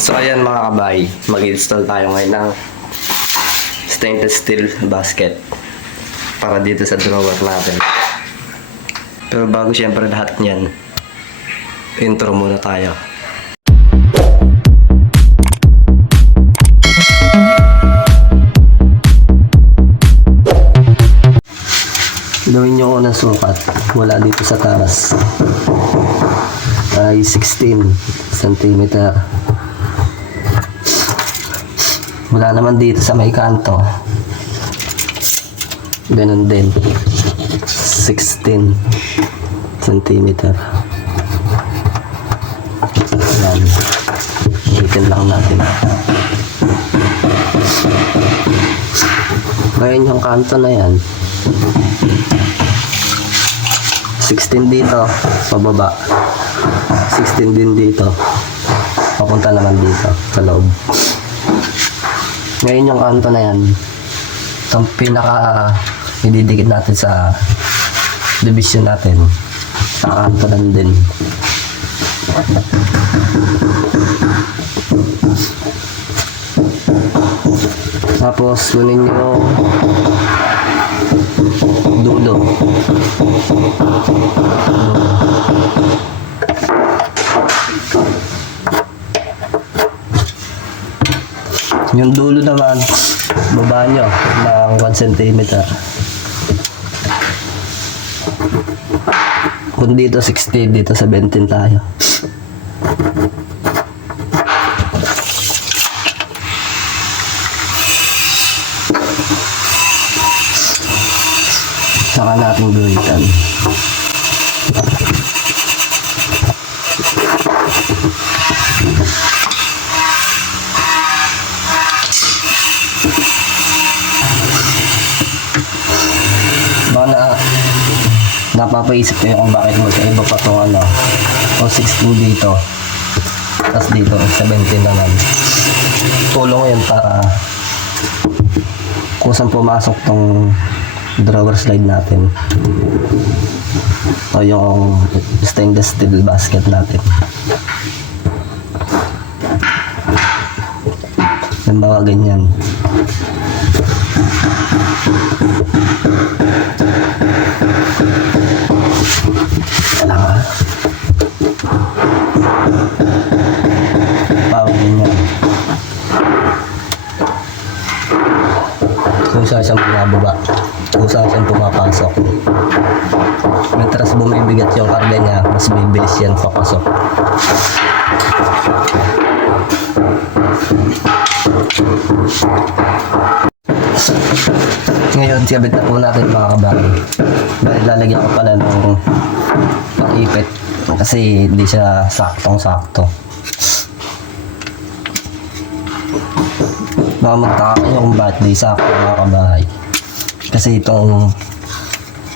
So ayan mga kabay, mag-install tayo ngayon ng stainless steel basket para dito sa drawer natin. Pero bago siyempre lahat niyan, intro muna tayo. Gawin nyo ko ng sukat. Wala dito sa taas. Ay 16 cm. Wala naman dito sa may kanto. Ganun din. 16 cm. Yan. Itin lang natin. Ngayon yung kanto na yan. 16 dito, pababa. 16 din dito. Papunta naman dito, sa loob. Ngayon yung kanto na yan, itong pinaka ididikit natin sa division natin. Sa kanto lang din. Tapos kunin nyo dulo. Yung dulo naman, baba nyo ng 1 cm. Kung dito 60, dito 17 tayo. Saka natin guhitan. Napapaisip kayo kung bakit magkaiba pa itong ano o 6.2 dito. Tapos dito 17 naman tulong yan para kung saan pumasok tong drawer slide natin. O yung stainless steel basket natin. Halimbawa ganyan bumababa. Kung saan siyang pumapasok. Mientras bumibigat yung karga niya, mas bibilis yan papasok. Ngayon, siyabit na po natin mga kabahay. Dahil lalagyan ko pala ng pang-ipit kasi hindi siya saktong-sakto. Baka magtaka kayo kung bakit di sakto mga kabahay. Kasi itong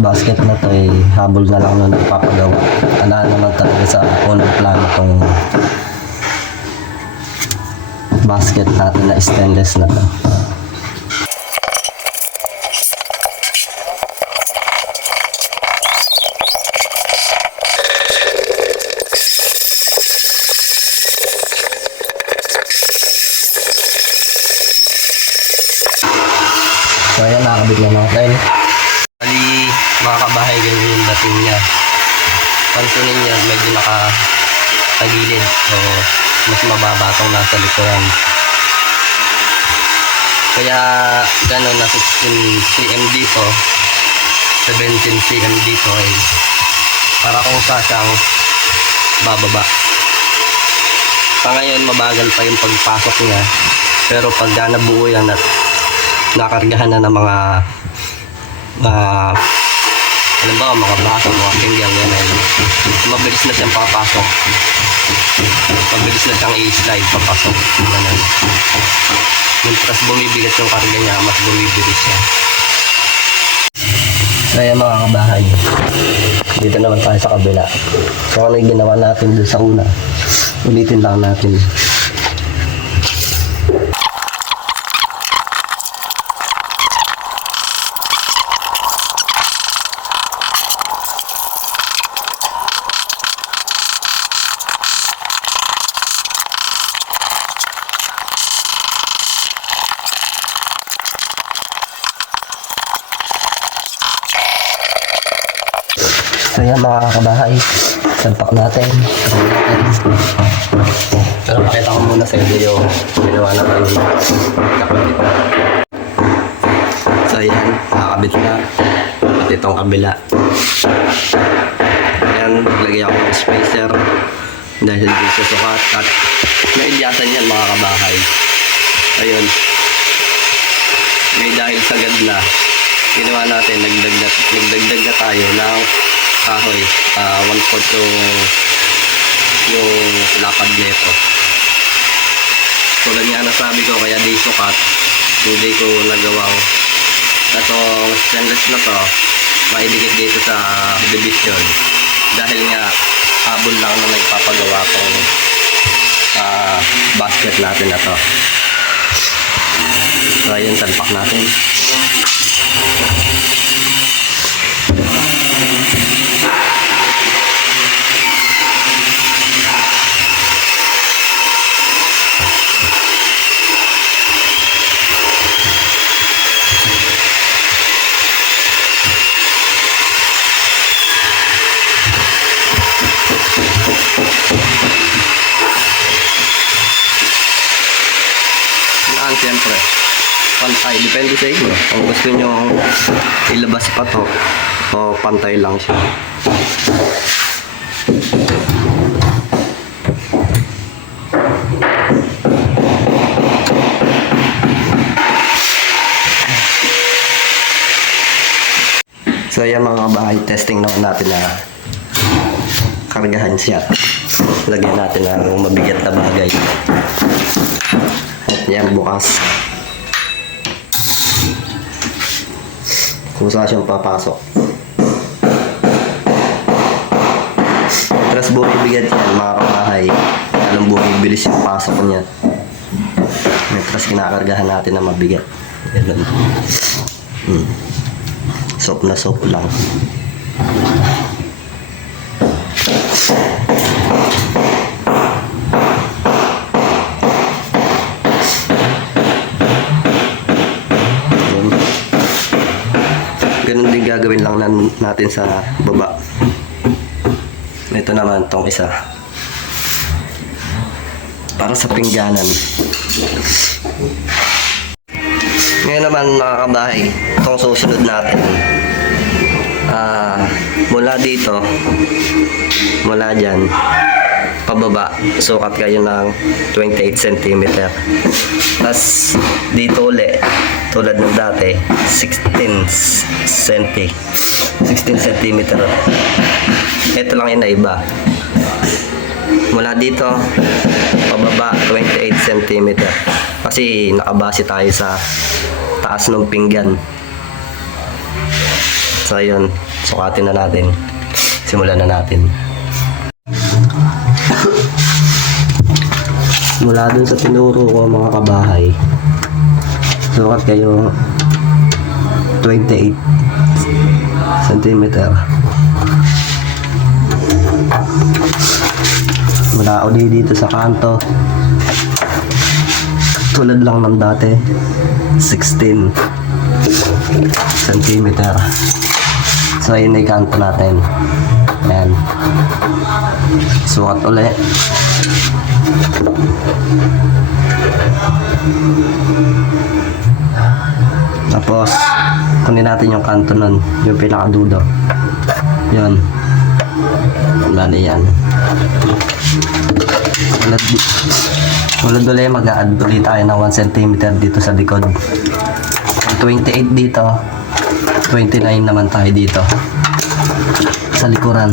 basket na to ay habol na lang nung nagpapagawa. Ala naman talaga sa unang plano tong basket natin na stainless na to. So ayan, nakakabit na natin. Bali, mga kabahay, ganyan yung dating niya. Pansunin niya, medyo nakatagilid. So, mas mababa itong nasa likuran. Kaya, gano'n na 16 cm dito, 17 cm dito ay para kung sa siyang bababa. Sa ngayon, mabagal pa yung pagpasok niya. Pero pag nabuo yan at nakargahan na ng mga alam ba, mga baso, mga pinggang yan ay mabilis na siyang papasok. Mabilis na siyang i-slide papasok. Ganun. Mientras bumibigat yung karga niya, mas bumibilis siya. So ayan mga kabahay Dito naman tayo sa kabila. So ano yung ginawa natin doon sa una. Ulitin lang natin So yan mga kabahay, salpak natin. Pero pakita ko muna sa inyo yung ginawa na kakabit. So yan, nakakabit na. At itong kabila. Ayan, naglagay ako ng spacer dahil di sa sukat at nailyasan yan mga kabahay. Ayun. May dahil sagad na ginawa natin, nagdagdag, nagdagdag na tayo ng kahoy. Ah, one fourth yung, yung lapad nito. Tulad nga nasabi ko, kaya di sukat, hindi ko nagawang Kaso stainless na to, maidikit dito sa division. Dahil nga, habol lang na nagpapagawa tong ah, basket natin na to. So, ayun, salpak natin. Fire! Sa inyo. Kung gusto nyo ilabas pa to, o pantay lang siya. So yan mga bahay, testing naman natin na kargahan siya. Lagyan natin ng mabigat na bagay. At yan bukas. Kung saan siyang papasok. Tapos bumibigat yan mga kabahay. Alam bumibilis yung pasok niya. Tapos kinakargahan natin na mabigat. Ganun. Hmm. Soap na soap lang. Ganun din gagawin lang natin sa baba. Ito naman tong isa. Para sa pingganan. Ngayon naman mga kabahay, itong susunod natin. Ah, mula dito, mula dyan, pababa, sukat kayo ng 28 cm. Tapos dito uli, tulad ng dati, 16 cm. 16 cm. Ito lang yung naiba. Mula dito, pababa, 28 cm. Kasi nakabase tayo sa taas ng pinggan. So, ayun. Sukatin na natin. Simulan na natin. Mula dun sa tinuro ko mga kabahay, sukat kayo 28 cm. Mula uli dito sa kanto, tulad lang ng dati, 16 cm. So, ayun na yung kanto natin. Ayan. Sukat uli. Tapos, kunin natin yung kanto nun, yung pinakadulo. Yun. Bali yan. Tulad, tulad ulit, mag-a-add ulit tayo ng 1 cm dito sa likod. Kung 28 dito, 29 naman tayo dito. Sa likuran.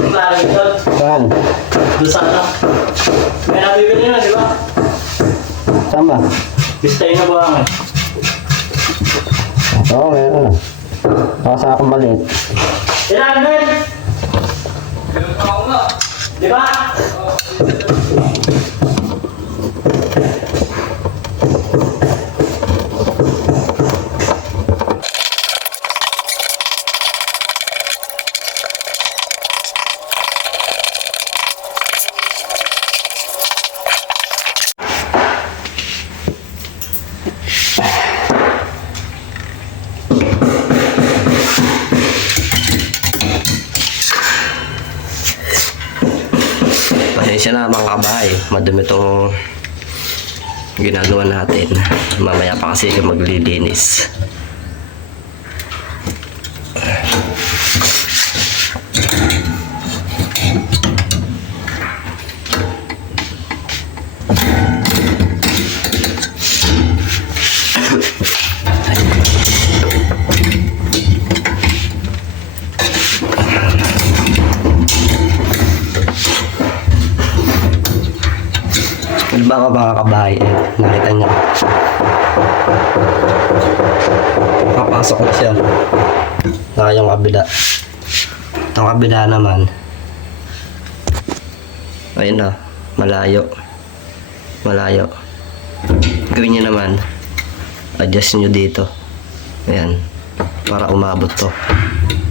na ba doon? Saan? Doon sa ano? May nabibili na, di ba? Saan ba? Bistay na buhangin. Oo, meron. Baka sa akong maliit. Ilan, Ben? Di ba? Na mga kabahay. Madumi itong ginagawa natin. Mamaya pa kasi maglilinis. Ano ba mga kabahay? Eh, nakita niyo. Papasok na siya. Naka yung kabila. Itong kabila naman. Ayun na. Malayo. Malayo. Gawin niyo naman. Adjust niyo dito. Ayan. Para umabot to.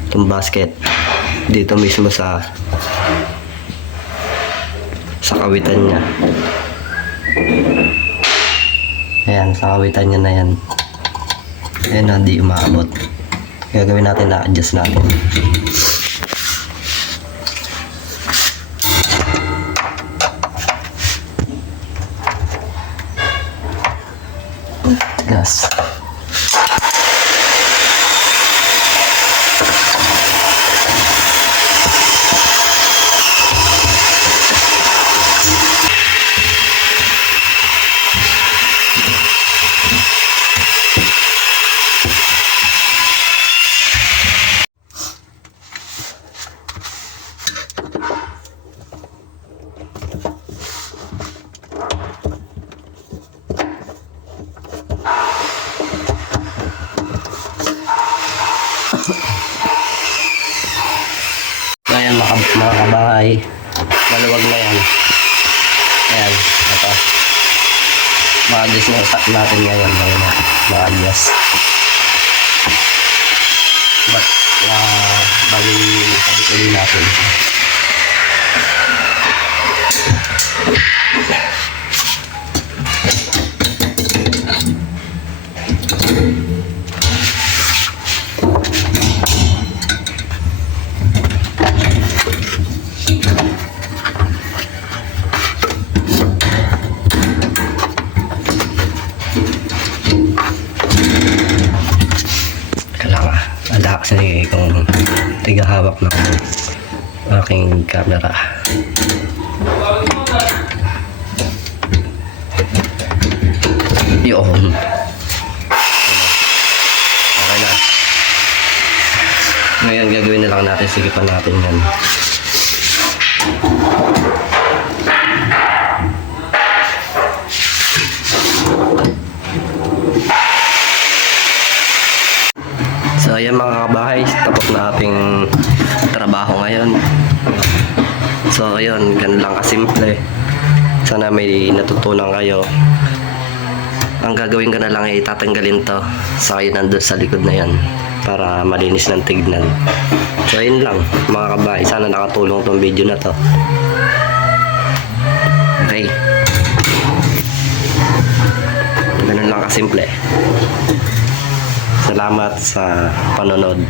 Itong basket. Dito mismo sa sa kawitan niya. Ayan, sa kawitan niya na yan. Ayan na, di umaabot. Gagawin natin na adjust natin. Gas. Ayan mga, mga kabahay. Maluwag na yan. Ayan, ito. Ma-adjust na natin ngayon. Ayan na, ma-adjust. But, uh, bali, sabi natin. Camera. Yun. Okay na. Ngayon gagawin na lang natin. Sige pa natin yan. So ayan mga kabahay, tapos na ating trabaho ngayon. So ayun, ganun lang kasimple. Sana may natutunan kayo. Ang gagawin ko na lang ay tatanggalin to sa kayo nandun sa likod na yan para malinis ng tignan. So ayun lang mga kabahay, sana nakatulong tong video na to. Okay. Ganun lang kasimple. Salamat sa panonood.